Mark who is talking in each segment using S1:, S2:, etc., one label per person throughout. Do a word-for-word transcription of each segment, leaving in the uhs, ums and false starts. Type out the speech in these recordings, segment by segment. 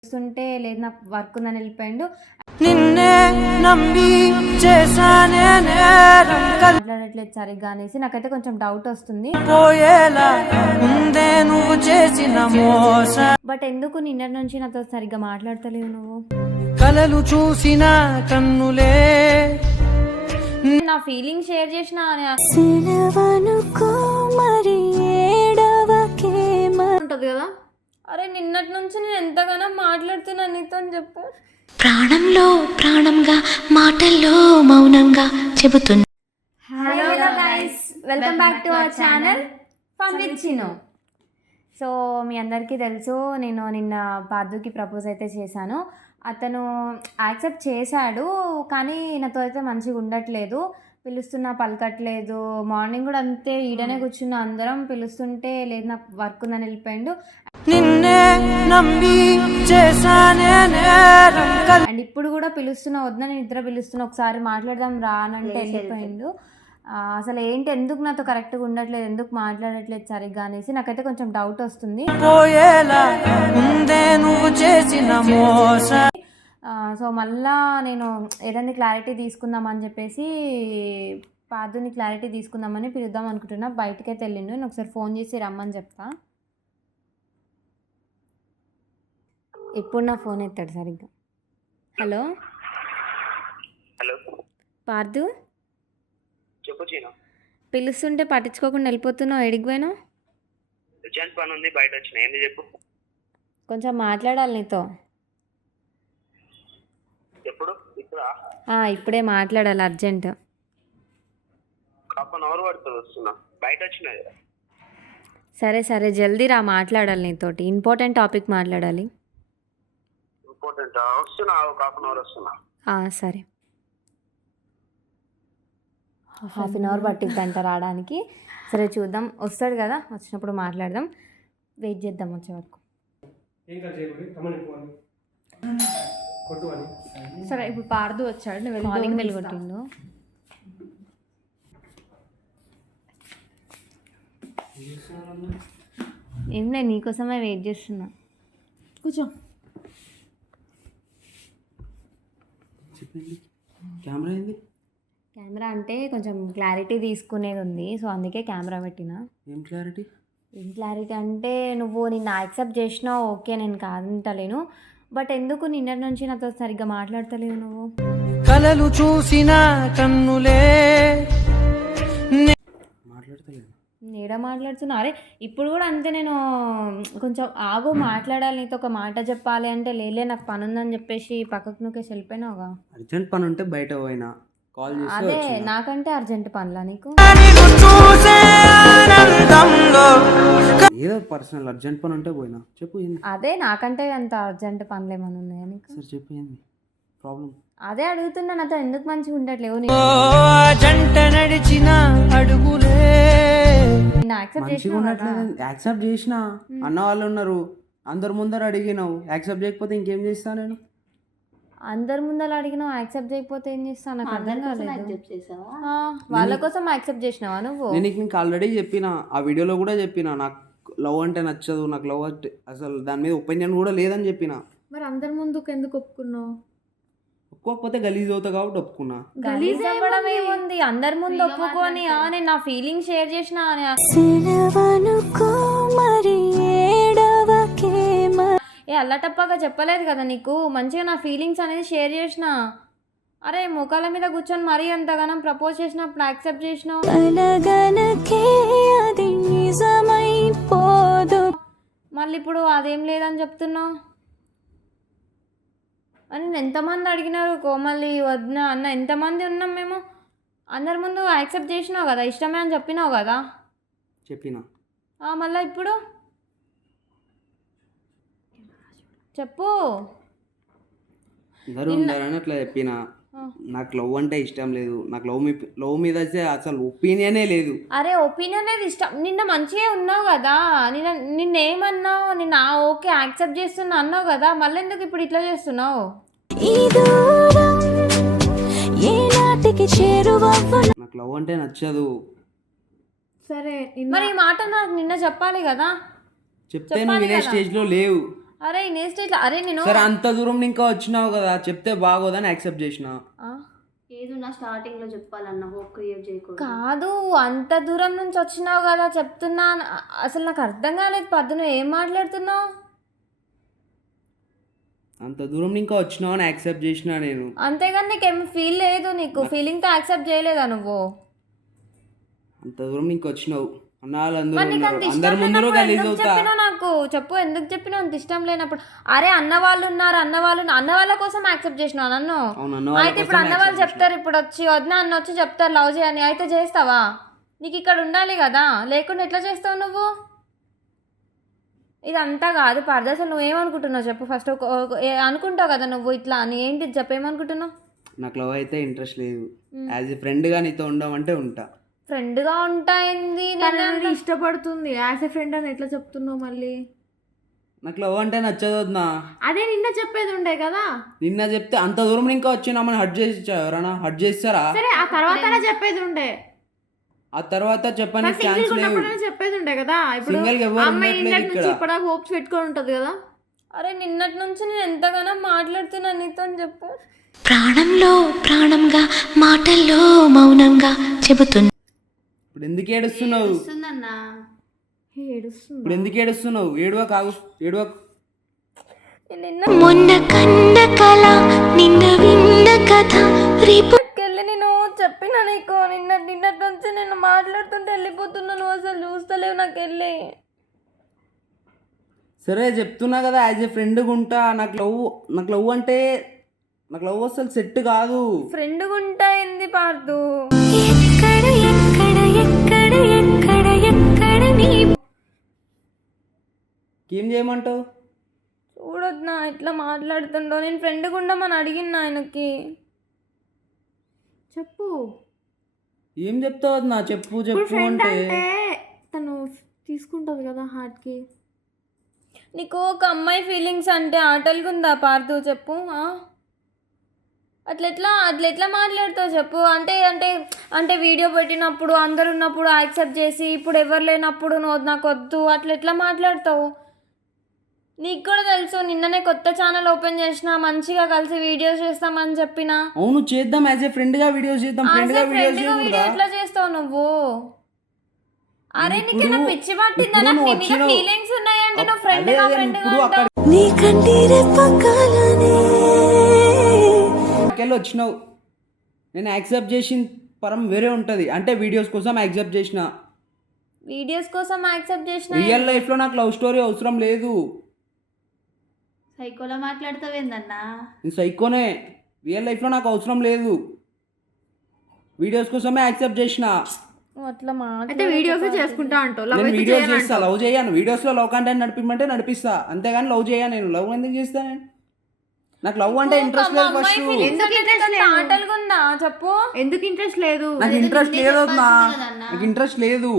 S1: చూస్తుంటే లేదు నాకు వర్క్ ఉందని వెళ్ళిపోయిండు.
S2: నిన్నే నమ్మి చేసానే నేరం
S1: మాట్లాడట్లేదు సరిగ్గా అనేసి నాకైతే కొంచెం డౌట్ వస్తుంది.
S2: పోయేలా ఉందే నువ్వు చేసిన మోసం.
S1: బట్ ఎందుకు నిన్న నుంచి నాతో సరిగ్గా మాట్లాడతలేవు నువ్వు?
S2: కలలు చూసిన కన్నులే
S1: నా ఫీలింగ్ షేర్ చేసిన ఉంటది కదా. అరే నిన్నటి నుంచి నేను ఎంతగానో మాట్లాడుతున్నా నీతో అని చెప్పు.
S3: ప్రాణంలో ప్రాణంగా మాటల్లో మౌనంగా చెబుతున్నా.
S1: Hello guys, welcome back to our channel fun with Chinu. So మీ అందరికీ తెలుసు, నేను నిన్న పార్దుకి ప్రపోజ్ అయితే చేశాను. అతను యాక్సెప్ట్ చేశాడు, కానీ నాతో అయితే మంచిగా ఉండట్లేదు. పిలుస్తున్నా పలకట్లేదు. మార్నింగ్ కూడా అంతే, ఈడనే కూర్చున్న అందరం పిలుస్తుంటే లేదు నాకు వర్క్ ఉందని వెళ్ళిపోయిండు.
S2: నిన్నే నమ్మి చేసానే నేరం.
S1: అండ్ ఇప్పుడు కూడా పిలుస్తున్నా, వద్దా నేను ఇద్దరు పిలుస్తున్నా ఒకసారి మాట్లాడదాం రానంటే వెళ్ళిపోయిండు. అసలు ఏంటి, ఎందుకు నాతో కరెక్ట్గా ఉండట్లేదు, ఎందుకు మాట్లాడట్లేదు సరిగ్గా అనేసి నాకైతే కొంచెం డౌట్ వస్తుంది.
S2: పోయేలా ఉందే నువ్వు చేసిన మోసం.
S1: సో మళ్ళా నేను ఏదైనా క్లారిటీ తీసుకుందామని చెప్పేసి పాదుని క్లారిటీ తీసుకుందామని పిలుద్దాం అనుకుంటున్నా. బయటకైతే వెళ్ళిండు, నేను ఒకసారి ఫోన్ చేసి రమ్మని చెప్తా. ఎప్పుడు నా ఫోన్ ఎత్తాడు సరిగ్గా. హలో
S4: హలో
S1: పార్దు,
S4: చెప్పు చీను.
S1: పిలుస్తుంటే పట్టించుకోకుండా వెళ్ళిపోతున్నావు, ఎడికి పోయినావు?
S4: అర్జెంట్ పని ఉంది, బయట వచ్చిన. ఏంది చెప్పు.
S1: కొంచెం మాట్లాడాలి నీతో.
S4: ఎప్పుడు? ఇప్పుడా?
S1: ఇప్పుడే మాట్లాడాలి, అర్జెంట్.
S4: హాఫ్ అన్ అవర్ పడుతుంది, వస్తున్నా. బయట వచ్చిన కదా.
S1: సరే సరే జల్దీ రా, మాట్లాడాలి నీతోటి, ఇంపార్టెంట్ టాపిక్ మాట్లాడాలి.
S4: ఇంపార్టెంట్ వస్తున్నా, ఒక హాఫ్ అన్ అవర్ వస్తున్నా.
S1: సరే, హాఫ్ అన్ అవర్ పట్టిద్దంట రావడానికి. సరే చూద్దాం, వస్తాడు కదా, వచ్చినప్పుడు మాట్లాడదాం. వెయిట్ చేద్దాం వచ్చే వరకు. సరే ఇప్పుడు పార్దు వచ్చాడు, కాలింగ్ బెల్ కొట్టిండు. ఏం లేదు, నీకోసమే వెయిట్ చేస్తున్నా. కూర్చో.
S2: కెమెరా ఏంది?
S1: కెమెరా అంటే కొంచెం క్లారిటీ తీసుకునేది ఉంది, సో అందుకే కెమెరా పెట్టిన.
S2: ఏం క్లారిటీ?
S1: ఏం క్లారిటీ అంటే, నువ్వు నిన్న యాక్సెప్ట్ చేసినావు, ఓకే నేను కాదంటలేను. బట్ ఎందుకు నిన్నటి నుంచి నాతో సరిగ్గా మాట్లాడతలేవు నువ్వు?
S2: కలలు చూసిన కన్నులే మాట్లాడతలేదు.
S1: నేడ మాట్లాడుతున్నా. అరే ఇప్పుడు కూడా అంతే, నేను కొంచెం ఆగు మాట్లాడాలి నీతో, ఒక మాట చెప్పాలి అంటే లేలే నాకు పని ఉందని చెప్పేసి పక్కకు నువ్వేసి వెళ్ళిపోయినావుగా.
S5: అర్జెంట్ పని ఉంటే బయట పోయినా, కాల్ చేసి
S1: అదే నాకంటే అర్జెంట్ పనులా నీకు?
S5: ఏదో పర్సనల్ అర్జెంట్ పని ఉంటే పోయినా. చెప్పు ఏంది?
S1: అదే నాకంటే అంత అర్జెంట్ పనులు ఏమైనా ఉన్నాయా నీకు?
S5: సరే చెప్పు ఏంది ప్రాబ్లం?
S1: అదే అడుగుతున్నా, నాతో ఎందుకు మంచిగా ఉండట్లేవు?
S2: జంట నడిచిన అడుగులే
S5: యాక్సెప్ట్ చేసిన అన్న వాళ్ళు ఉన్నారు, అందరు ముందర అడిగినావు, యాక్సెప్ట్ చేయకపోతే ఇంకేం చేస్తా నేను?
S1: అందరి ముందర అడిగినావు, యాక్సెప్ట్ చేయకపోతే ఏం చేస్తావు? నాకు అర్థం కాలేదు. వాళ్ళ కోసం యాక్సెప్ట్ చేసినావా నువ్వు?
S5: నేను నీకు ఆల్రెడీ చెప్పిన, ఆ వీడియోలో కూడా చెప్పిన, నాకు లవ్ అంటే నచ్చదు, నాకు లవ్ అంటే అసలు దాని మీద ఒపీనియన్ కూడా లేదని చెప్పిన.
S1: మరి అందరి ముందుకు ఎందుకు ఒప్పుకున్నావు?
S5: ఒప్పుకోకపోతే గలీజ్ అవుతా కాబట్టి ఒప్పుకున్నా.
S1: గలీజ్ అవ్వడం ఏముంది, అందరి ముందు ఒప్పుకొని నేను నా ఫీలింగ్ షేర్ చేసిన. ఏ అల్లటప్పగా చెప్పలేదు కదా నీకు, మంచిగా నా ఫీలింగ్స్ అనేది షేర్ చేసిన. అరే ముఖాల మీద కూర్చొని మరీ అంతగానం ప్రపోజ్ చేసినప్పుడు యాక్సెప్ట్ చేసినావు. మళ్ళీ ఇప్పుడు అదేం లేదని చెప్తున్నావు. అని ఎంతమంది అడిగినారు, కోమలి వదిన అన్న ఎంతమంది ఉన్నాం మేము, అందరి ముందు యాక్సెప్ట్ చేసినావు కదా, ఇష్టమే అని చెప్పినావు కదా.
S5: చెప్పిన
S1: మళ్ళీ ఇప్పుడు చెప్పు.
S5: అందరూ ఉండాలని అట్లా చెప్పిన. నాకు లవ్ అంటే ఇష్టం లేదు, నాకు లవ్ మీ లవ్ మీద అయితే అసలు ఒపీనియనే లేదు.
S1: అరే ఒపీనియన్ అనేది ఇష్టం, నిన్న మంచిగా ఉన్నావు కదా, నిన్న నిన్నేమన్నావు, నిన్న ఓకే యాక్సెప్ట్ చేస్తున్నా అన్నావు కదా, మళ్ళీ ఎందుకు ఇప్పుడు ఇట్లా చేస్తున్నావు?
S5: నాకు లవ్ అంటే నచ్చదు.
S1: సరే మరి ఈ మాట నాకు నిన్న చెప్పాలి కదా.
S5: చెప్తే నువ్వు వినే స్టేజ్లో లేవు.
S1: అరే నెక్స్ట్ ఇట్లా అరే నేను
S5: సరే అంత దూరం ఇంకా వచ్చినావు కదా చెప్తే బాగోదని యాక్సెప్ట్ చేసిన.
S1: ఆ?
S6: ఏదున్నా స్టార్టింగ్ లో చెప్పాలన్న హోప్ క్రియేట్ చేయకూడదు.
S1: కాదు అంత దూరం నుంచి వచ్చినావు కదా చెప్తున్నా. అసలు నాకు అర్థం కాలేదు పద్దు, నువ్వు ఏం మాట్లాడుతున్నావు?
S5: అంత దూరం ఇంకా వచ్చినావు అని యాక్సెప్ట్ చేసిన నేను.
S1: అంతేగాని నీకేం ఫీల్ లేదు, నీకు ఫీలింగ్తో యాక్సెప్ట్ చేయలేదా నువ్వు?
S5: అంత దూరం ఇంకా వచ్చినావు అన్నాళ్ళు అందరూ
S1: మరి నీకు అంత
S5: ఉన్నారు.
S1: ఇష్టం
S5: అందరి ముందు
S1: లేనప్పుడు
S5: గలీజ్
S1: ఎందుకు
S5: అవుతా.
S1: చెప్పినావు నాకు చెప్పు, ఎందుకు చెప్పినావు అంత ఇష్టం లేనప్పుడు? అరే అన్న వాళ్ళు ఉన్నారు, అన్న వాళ్ళు ఉన్నారు. అన్న వాళ్ళ కోసం యాక్సెప్ట్ చేసినావు నన్ను.
S5: అవును, అన్న వాళ్ళ
S1: అయితే ఇప్పుడు
S5: కోసం
S1: అన్న వాళ్ళు
S5: accept
S1: చెప్తారు, ఇప్పుడు వచ్చి వదిన అన్న వచ్చి చెప్తారు లవ్ చేయని, అయితే చేస్తావా? నీకు ఇక్కడ ఉండాలి కదా, లేకుండా ఎట్లా చేస్తావు నువ్వు? ఇదంతా కాదు పార్ద, అసలు నువ్వేమనుకుంటున్నావు చెప్పు ఫస్ట్. అనుకుంటావు కదా నువ్వు ఇట్లా అని, ఏంటి చెప్పు ఏమనుకుంటున్నావు?
S5: నాకు లవ్ అయితే ఇంట్రెస్ట్ లేదు. యాజ్ ఎ ఫ్రెండ్గా నీతో ఉండమంటే ఉంటా.
S1: ఫ్రెండ్గా ఉంటాయింది,
S7: తనని ఇష్టపడుతుంది యాజ్ ఎ ఫ్రెండ్ అని ఎట్లా చెప్తున్నావు మళ్ళీ?
S5: నాకు లవ్ అంటే నచ్చదు వదినా.
S7: అదే నిన్న చెప్పేది ఉండే కదా.
S5: నిన్న చెప్తే అంత దూరం ఇంకా వచ్చినామని హట్ చేసి ఎవరైనా హట్ చేస్తారా?
S7: సరే ఆ తర్వాత చెప్పేది ఉండే,
S5: ఆ తర్వాత చెప్పడానికి ఛాన్స్
S7: సింగిల్
S5: లేవు.
S7: ఉన్నప్పుడు చెప్పేది ఉండే కదా. ఇప్పుడు
S5: సింగిల్ గా ఎవరు
S7: అమ్మాయి
S5: ఉండట్లేదు
S7: ఇంటి
S5: ఇక్కడ.
S7: నుంచి ఇప్పటిదాకా హోప్స్ పెట్టుకొని ఉంటది కదా.
S1: అరే నిన్నటి నుంచి నేను ఎంతగానో మాట్లాడుతున్నా నీతో అని చెప్పు.
S3: ప్రాణంలో ప్రాణంగా మాటల్లో మౌనంగా చెబుతున్నా.
S5: ఇప్పుడు ఎందుకు ఏడుస్తున్నావు?
S6: వస్తుందన్నా
S7: ఏడుస్తుంది.
S5: ఇప్పుడు ఎందుకు ఏడుస్తున్నావు? ఏడువ కాగు ఏడువ.
S1: నిన్న
S3: మొన్న కన్న కల నిన్న విన్న కథ రేపు
S1: వెళ్ళి నేను చెప్పిన నీకు, నిన్న నిన్నటి నుంచి నేను మాట్లాడుతుంటే వెళ్ళిపోతున్నాను, అసలు చూస్తలేవు నాకు వెళ్ళి.
S5: సరే చెప్తున్నా కదా యాజ్ ఏ ఫ్రెండ్గా ఉంటా. నాకు లవ్ నాకు లవ్ అంటే నాకు లవ్ అసలు సెట్ కాదు.
S1: ఫ్రెండ్గా ఉంటాయింది పార్దు.
S3: ఎక్కడ ఎక్కడ ఎక్కడ ఎక్కడ ఎక్కడ నీ
S5: ఏం చేయమంటావు?
S1: చూడొద్దు నా ఇట్లా మాట్లాడుతుండో. నేను ఫ్రెండ్గా ఉండమని అడిగిన ఆయనకి.
S7: చెప్పు.
S5: ఏం చెప్తావు వదినా? చెప్పు
S7: ఇప్పుడు
S5: చెప్పు
S7: ఫ్రెండ్
S5: అంటే
S7: అంటే తను తీసుకుంటది కదా హార్ట్ కి.
S1: నీకు ఒక అమ్మాయి ఫీలింగ్స్ అంటే ఆటలుగా ఉందా పార్దు చెప్పు? ఆ? అట్లా ఎట్లా అట్లా ఎట్లా మాట్లాడుతావు చెప్పు? అంటే అంటే అంటే వీడియో పెట్టినప్పుడు అందరు ఉన్నప్పుడు యాక్సెప్ట్ చేసి, ఇప్పుడు ఎవరు లేనప్పుడు నువ్వు నాకు వద్దు, అట్లా ఎట్లా మాట్లాడతావు? నీకు కూడా తెలుసు నిన్ననే కొత్త ఛానల్ ఓపెన్ చేసిన, మంచిగా కలిసి వీడియోస్ చేస్తామని చెప్పిన.
S5: అవును చేద్దాం, యాజ్ ఏ ఫ్రెండ్గా వీడియోస్ చేద్దాం. ఫ్రెండ్గా వీడియోస్
S1: వీడియో
S5: చేయకూడదా?
S1: ఎట్లా చేస్తావు నువ్వు? అరే
S5: ఇప్పుడు-
S1: నీకేనా పిచ్చి పట్టిందా?
S5: ఇప్పుడు
S1: నాకు
S5: నువ్వు
S1: నీ మీద
S5: వచ్చినావు.
S1: ఫీలింగ్స్ ఉన్నాయంటే నువ్వు
S5: అదే
S1: ఫ్రెండ్గా
S5: అదే
S1: ఫ్రెండ్గా
S5: ఇప్పుడు అక్కడ
S3: నీ కంటిరే పక్కలనే
S5: వెళ్ళి వచ్చినావు. నేను యాక్సెప్ట్ చేసిన పరం వేరే ఉంటుంది. అంటే వీడియోస్ కోసం యాక్సెప్ట్ చేసిన.
S1: వీడియోస్ కోసం యాక్సెప్ట్ చేసిన.
S5: రియల్ లైఫ్లో నాకు లవ్ స్టోరీ అవసరం లేదు.
S6: సైకోలో మాట్లాడతావేందన్నా?
S5: నేను సైకోనే. రియల్ లైఫ్లో నాకు అవసరం లేదు. వీడియోస్ కోసమే యాక్సెప్ట్ చేసిన.
S1: నువ్వు అట్లా
S7: అయితే వీడియోస్ చేసుకుంటా అంటావు, లవ్
S5: నేను
S7: అయితే
S5: వీడియోస్
S7: చేయను
S5: చేస్తా,
S7: అంటావు.
S5: లవ్ చేయను. వీడియోస్లో లవ్ కంటెంట్ నడిపిమంటే నడిపిస్తా, అంతేగాని లవ్ చేయను. నేను లవ్ ఎందుకు చేస్తా? నేను నాకు లవ్ అంటే ఇంట్రెస్ట్ లేదు ఫస్ట్.
S7: ఎందుకు interest లేదు?
S1: ఆటలుగా ఉందా చెప్పు?
S7: ఎందుకు ఇంట్రెస్ట్ లేదు?
S5: నాకు ఇంట్రెస్ట్
S6: నిన్నే
S5: లేదు వదినా.
S6: చెప్పాల్సింది కదన్నా.
S5: నాకు ఇంట్రెస్ట్ లేదు.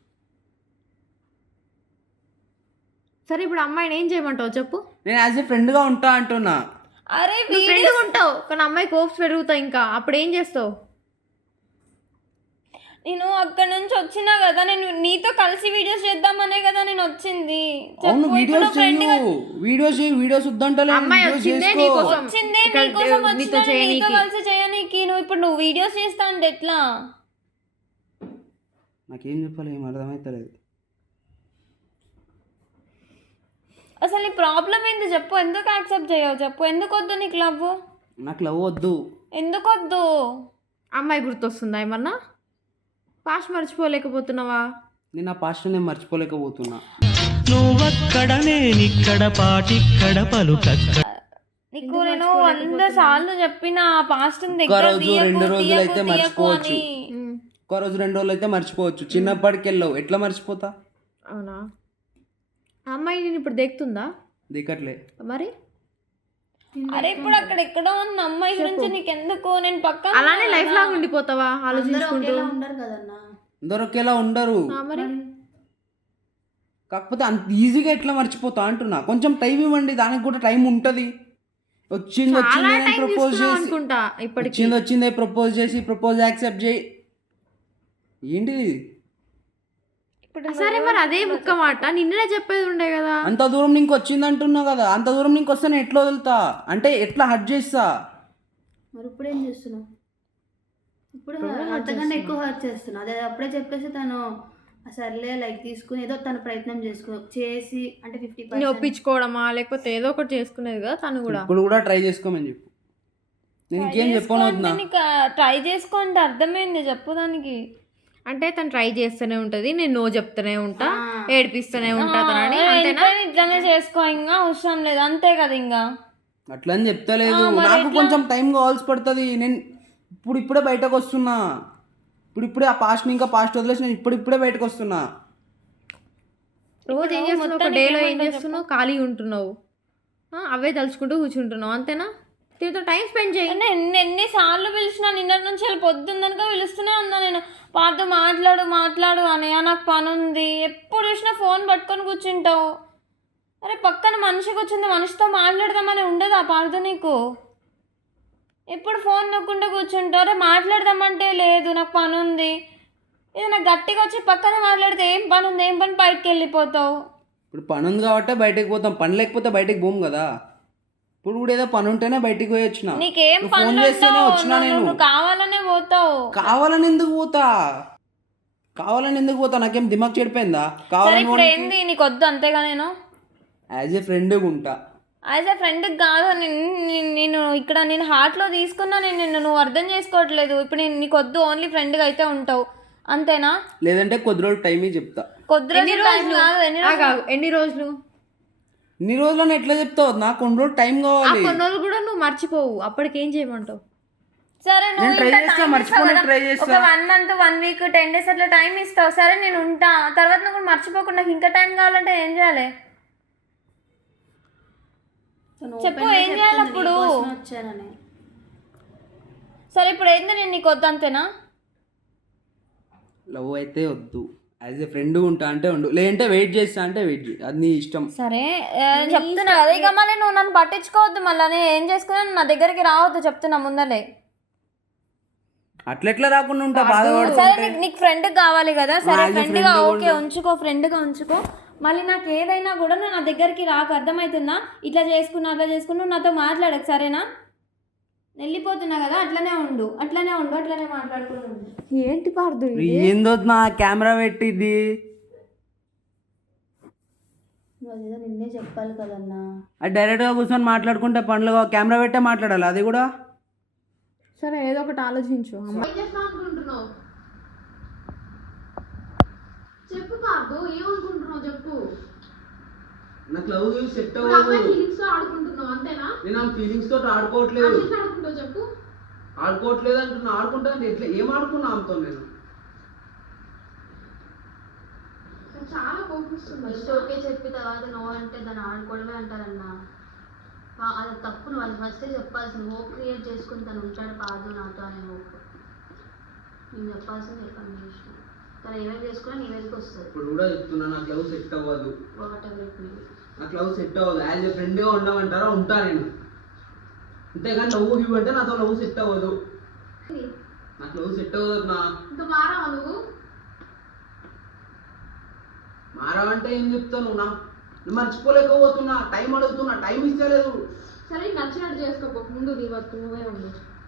S7: సరే ఇప్పుడు అమ్మాయిని ఏం చేయమంటావు చెప్పు?
S5: నేను యాజ్ ఏ ఫ్రెండ్గా ఉంటా అంటున్నా.
S1: అరే
S7: నువ్వు ఫ్రెండ్ ఉంటావు కానీ అమ్మాయికి హోప్స్ పెరుగుతాయి, ఇంకా అప్పుడు ఏం చేస్తావు?
S1: నేను అక్కడ నుంచి వచ్చినా కదా, నేను నీతో కలిసి వీడియోస్ చేద్దామనే కదా నేను వచ్చింది.
S5: అవును
S1: చెప్పు,
S5: వీడియోస్
S1: ఇప్పుడు friend గా-
S5: చెయ్యు. వీడియోస్ చేయి. వీడియోస్ వద్దంటలే.
S7: అమ్మాయి
S5: వీడియోస్
S7: వచ్చిందే
S5: చేసుకో.
S7: నీకోసం.
S1: వచ్చిందే
S7: ఇక్కడ
S1: నీకోసం
S7: నీతో
S1: వచ్చినా, నేను నీతో
S7: చేయనీకి.
S1: కలిసి చేయనీకి. నువ్వు ఇప్పుడు నువ్వు వీడియోస్ చేస్తా అంటే ఎట్లా?
S5: నాకేం చెప్పాలి ఏం అర్థమవుతలేదు.
S1: అసలు నీ ప్రాబ్లం ఏంది చెప్పు? ఎందుకు యాక్సెప్ట్ చేయవు చెప్పు? ఎందుకు వద్దు నీకు లవ్?
S5: నాకు లవ్ వద్దు.
S1: ఎందుకు వద్దు?
S7: అమ్మాయి గుర్తొస్తుందా ఏమన్నా? పాస్ట్ మర్చిపోలేకపోతున్నావా?
S5: నేను ఆ పాస్ట్ నేను మర్చిపోలేకపోతున్నా.
S2: నువ్వక్కడ నేనిక్కడ పాటిక్కడ పలుకక్కడ.
S1: నీకు నేను వంద సార్లు చెప్పిన పాస్ట్
S5: ఒక్క రోజు రెండు రోజులు అయితే మర్చిపోవచ్చు. ఒక్క రోజు రెండు రోజులు అయితే మర్చిపోవచ్చు. చిన్నప్పటికి వెళ్ళవు, ఎట్లా మర్చిపోతా?
S7: అవునా? ఆ అమ్మాయి నేను ఇప్పుడు দেখతుందా
S5: దిగట్లే
S7: మరి?
S1: అరే ఇప్పుడు అక్కడ ఎక్కడో ఉన్న అమ్మాయి గురించి నీకు ఎందుకు? నేను పక్కన
S7: అలానే లైఫ్ లాంగ్ ఉండిపోతావా
S6: అందరూ
S7: ఆలోచించుకుంటూ?
S6: ఒకేలా ఉండరు కదన్నా.
S5: అందరూ ఒకేలా ఉండరు.
S7: ఆ మరి
S5: కాకపోతే అంత ఈజీగా ఎట్లా మర్చిపోతా అంటున్నా. కొంచెం టైం ఇవ్వండి, దానికి కూడా టైం ఉంటుంది. వచ్చింది
S7: చాలా
S5: వచ్చింది
S7: టైం
S5: ప్రపోజ్
S7: తీసుకున్నావు
S5: చేసి
S7: అనుకుంటా ఇప్పటికి.
S5: వచ్చింది వచ్చిందే ప్రపోజ్ చేసి ప్రపోజ్ యాక్సెప్ట్ చేయి. ఏంటి
S7: సరే మరి అదే ముక్క మాట నిన్ననే చెప్పేది ఉండే కదా.
S5: అంత దూరం నీకు వచ్చింది అంటున్నావు కదా, అంత దూరం నీకు వస్తే నేను ఎట్లా వదులుతా అంటే ఎట్లా హర్ట్ చేస్తా?
S6: మరి ఇప్పుడు ఏం చేస్తున్నావు? ఇప్పుడు అంతకన్నా ఎక్కువ హర్ట్ చేస్తున్నావు. అదే అప్పుడే చెప్పేసి తను సర్లే లైక్ తీసుకుని ఏదో తన ప్రయత్నం చేసుకో చేసి అంటే ఫిఫ్టీ
S7: నేను ఒప్పించుకోవడమా లేకపోతే ఏదో ఒకటి చేసుకునేది కదా తను కూడా.
S5: ఇప్పుడు కూడా ట్రై చేసుకోమని చెప్పు, నేను ఇంకేం చెప్పను వద్దునా.
S1: ట్రై చేసుకుంటే అర్థమైంది చెప్పు దానికి.
S7: అంటే తను ట్రై చేస్తూనే ఉంటది, నేను నో చెప్తూనే ఉంటా, ఏడిపిస్తూనే ఉంటా తనని. అంతేనా?
S1: ఇట్లానే చేసుకో, ఇంకా అవసరం లేదు, అంతే కదా. ఇంకా
S5: అట్లా అని చెప్తలేదు, నాకు కొంచెం టైం కావాల్సి పడుతుంది. నేను ఇప్పుడు ఇప్పుడే బయటకు వస్తున్నా, ఇప్పుడు ఇప్పుడే ఆ పాస్ట్ని ఇంకా పాస్ట్ వదిలేసి నేను ఇప్పుడు ఇప్పుడే బయటకు వస్తున్నా.
S7: రోజు ఏం చేస్తున్నావు? ఒక డేలో ఏం చేస్తున్నావు? ఖాళీ ఉంటున్నావు, అవే తలుచుకుంటూ కూర్చుంటున్నావు, అంతేనా? దీంతో టైం స్పెండ్ చేయి.
S1: ఎన్ని ఎన్నిసార్లు పిలిచినా నిన్నటి నుంచి వెళ్ళి పొద్దుందనుక పిలుస్తూనే ఉన్నా నేను. పార్దు మాట్లాడు మాట్లాడు అని, నాకు పని ఉంది. ఎప్పుడు చూసినా ఫోన్ పట్టుకొని కూర్చుంటావు. అరే పక్కన మనిషి కూర్చుంది, మనిషితో మాట్లాడదామని ఉండదు ఆ పార్దు నీకు. ఎప్పుడు ఫోన్ నొక్కుంటూ కూర్చుంటావు. అరే మాట్లాడదామంటే లేదు, నాకు పని ఉంది. ఇది నాకు గట్టిగా వచ్చి పక్కన మాట్లాడితే ఏం పని ఉంది, ఏం పని బయటకు వెళ్ళిపోతావు.
S5: ఇప్పుడు పని ఉంది కాబట్టి బయటకు పోతాం, పని లేకపోతే బయటకు పోము కదా. ఇప్పుడు కూడా ఏదో పని ఉంటేనే బయటికి పోయి వచ్చిన.
S1: నీకేం
S5: ఫోన్
S1: పని
S5: చేస్తేనే వచ్చినా నేను.
S1: కావాలనే పోతావు.
S5: కావాలని ఎందుకు పోతా? కావాలని ఎందుకు పోతా? నాకేం దిమాగ్ చెడిపోయిందా? కావాలని
S1: ఇప్పుడు ఏంది నీకు వద్దు అంతేగా. నేను
S5: యాజ్ ఏ ఫ్రెండ్గా ఉంటా.
S1: యాజ్ ఏ ఫ్రెండ్ కాదు, నేను ఇక్కడ నేను హార్ట్లో తీసుకున్నా. నేను నిన్ను నువ్వు అర్థం చేసుకోవట్లేదు. ఇప్పుడు నేను నీకు వద్దు, ఓన్లీ ఫ్రెండ్గా అయితే ఉంటావు, అంతేనా?
S5: లేదంటే కొద్ది రోజులు టైమే చెప్తా.
S1: కొద్ది రోజులు కాదు, ఎన్ని రోజులు?
S7: ఎన్ని రోజులు?
S5: ఇన్ని రోజులను ఎట్లా చెప్తావు? నాకు కొన్ని రోజులు టైం కావాలి.
S7: కొన్ని రోజులు కూడా నువ్వు మర్చిపోవు, అప్పటికి ఏం చేయమంటావు?
S1: సరే
S5: నేను ట్రై చేస్తా, మర్చిపోయి ట్రై చేస్తా.
S1: ఒక one month one week ten days అట్లా టైం ఇస్తావు. సరే నేను ఉంటా, తర్వాత నువ్వు మర్చిపోకుండా నాకు ఇంకా టైం కావాలంటే ఏం చేయాలి చెప్పు? ఏం చేయాలి అప్పుడు?
S6: వచ్చానని.
S1: సరే ఇప్పుడు ఏంది, నేను నీకు వద్దు అంతేనా?
S5: లవ్ అయితే వద్దు, యాజ్ ఏ ఫ్రెండ్ ఉంటా అంటే ఉండు, లేదంటే వెయిట్ చేస్తా అంటే వెయిట్ చేయి, అది నీ ఇష్టం.
S1: సరే చెప్తున్నా కదా, ఇక మళ్ళీ నువ్వు నన్ను పట్టించుకోవద్దు. మళ్ళీ నేను ఏం చేసుకున్నా నా దగ్గరికి రావద్దు చెప్తున్నా ముందలే.
S5: అట్లెట్లా రాకుండా ఉంటా బాధపడు.
S1: సరే నీకు నీకు ఫ్రెండ్ కావాలి కదా, సరే ఫ్రెండ్గా ఓకే ఉంచుకో, ఫ్రెండ్గా ఉంచుకో. మళ్ళీ నాకు ఏదైనా కూడా నువ్వు నా దగ్గరికి రాకు, అర్థమవుతుందా? ఇట్లా చేసుకున్నా అట్లా చేసుకున్నా నాతో మాట్లాడకు, సరేనా? వెళ్ళిపోతున్నా కదా, అట్లనే ఉండు, అట్లనే ఉండు, అట్లనే మాట్లాడుకుని ఉండు.
S7: ఏంటి పార్దు
S5: ఏందో నా కెమెరా పెట్టింది?
S6: అదేదో నిన్నే చెప్పాలి కదన్నా.
S5: అది డైరెక్ట్గా కూర్చొని మాట్లాడుకుంటే పనులు కెమెరా పెట్టే మాట్లాడాలి, అది కూడా.
S7: సరే ఏదో ఒకటి ఆలోచించు.
S6: చెప్పు పార్దు, ఏమనుకుంటున్నావు చెప్పు.
S5: నాకు లవ్ సెట్ అవ్వదు.
S6: ఫీలింగ్స్ తో ఆడుకుంటున్నావు అంతేనా?
S5: నేను ఆ ఫీలింగ్స్ తోటి ఆడుకోవట్లేదు.
S6: ఆడుకుంటావు చెప్పు.
S5: ఆడుకోవట్లేదు అంటున్నా, ఆడుకుంటా. ఎట్లా ఏం ఆడుకున్నా ఆమెతో నేను?
S6: చాలా కోపిస్తుంది. ఓకే చెప్పి తర్వాత నో అంటే దాన్ని ఆడుకోవడమే అంటారన్నా. అది తప్పు. నువ్వు అది ఫస్టే చెప్పాల్సింది. హోప్ క్రియేట్ చేసుకుని తను ఉంటాడు పార్దు నాతో అనే హోప్ నేను చెప్పాల్సింది. చెప్పండి నీ ఇష్టం. తను ఏమేమి చేసుకున్నా నీ మీదకి వస్తుంది.
S5: ఇప్పుడు కూడా చెప్తున్నా, నాకు లవ్ సెట్ అవ్వదు.
S6: Whatever it means.
S5: నాకు లవ్ సెట్ అవ్వదు. యాజ్ ఏ ఫ్రెండ్గా ఉండమంటారా ఉంటా నేను, అంతేగాని లవ్ గివ్ అంటే నాతో లవ్ సెట్ అవ్వదు. నాకు లవ్ సెట్ అవ్వదు. నా
S6: ఇంకా మారావా నువ్వు?
S5: మారావంటే ఏం చెప్తాను? నా మర్చిపోలేకపోతున్నా, టైం అడుగుతున్నా, టైం ఇస్తలేదు.
S6: సరే నచ్చినట్టు చేసుకోక ముందు నీ వర్క్ నువ్వే ఉండు.